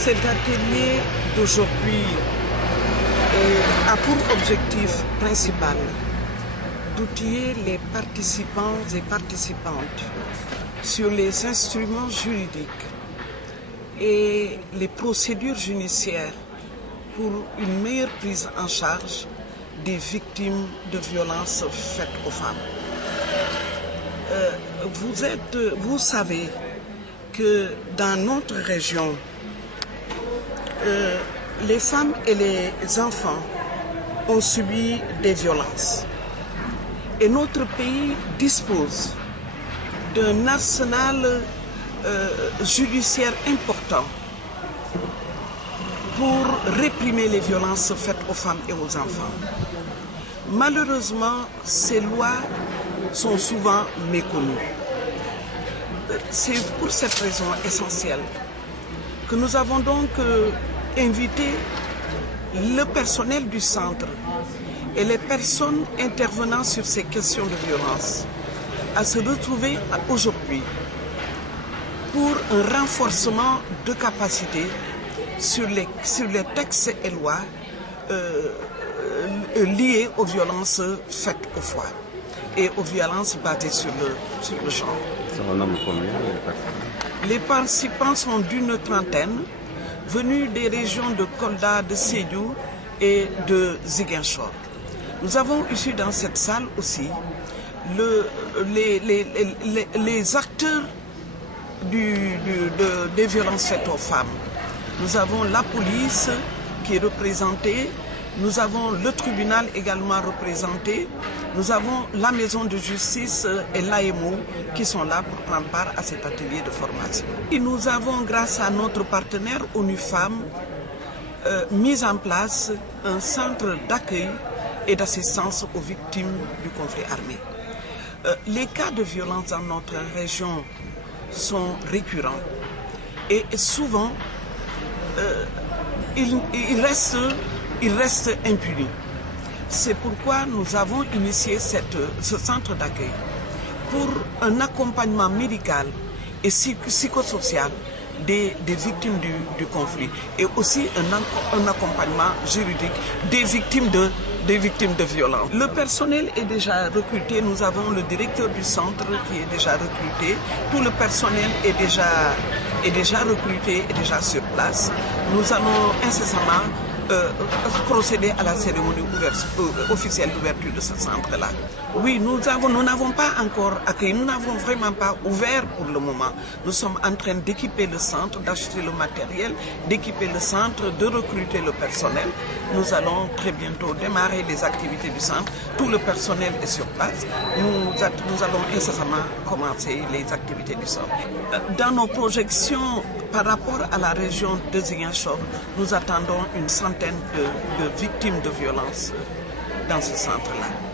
Cet atelier d'aujourd'hui a pour objectif principal d'outiller les participants et participantes sur les instruments juridiques et les procédures judiciaires pour une meilleure prise en charge des victimes de violences faites aux femmes. Vous savez que dans notre région, les femmes et les enfants ont subi des violences. Et notre pays dispose d'un arsenal judiciaire important pour réprimer les violences faites aux femmes et aux enfants. Malheureusement, ces lois sont souvent méconnues. C'est pour cette raison essentielle que nous avons donc invité le personnel du centre et les personnes intervenant sur ces questions de violence à se retrouver aujourd'hui pour un renforcement de capacité sur les textes et lois liés aux violences faites aux femmes et aux violences basées sur le genre. Ça en nomme combien les participants? Les participants sont d'une trentaine, venus des régions de Kolda, de Sédhiou et de Ziguinchor. Nous avons ici dans cette salle aussi les acteurs des violences faites aux femmes. Nous avons la police qui est représentée, nous avons le tribunal également représenté, nous avons la maison de justice et l'AMO qui sont là pour prendre part à cet atelier de formation. Et nous avons, grâce à notre partenaire ONU Femmes, mis en place un centre d'accueil et d'assistance aux victimes du conflit armé. Les cas de violence dans notre région sont récurrents et souvent ils restent impunis. C'est pourquoi nous avons initié ce centre d'accueil pour un accompagnement médical et psychosocial des victimes du conflit et aussi un accompagnement juridique des victimes de violence. Le personnel est déjà recruté, nous avons le directeur du centre qui est déjà recruté, tout le personnel est déjà recruté et déjà sur place. Nous allons incessamment procéder à la cérémonie officielle d'ouverture de ce centre-là. Oui, nous n'avons pas encore accueilli, nous n'avons vraiment pas ouvert pour le moment. Nous sommes en train d'équiper le centre, d'acheter le matériel, d'équiper le centre, de recruter le personnel. Nous allons très bientôt démarrer les activités du centre. Tout le personnel est sur place. Nous allons incessamment commencer les activités du centre. Dans nos projections par rapport à la région de Ziguinchor, nous attendons une centaine de victimes de violences dans ce centre-là.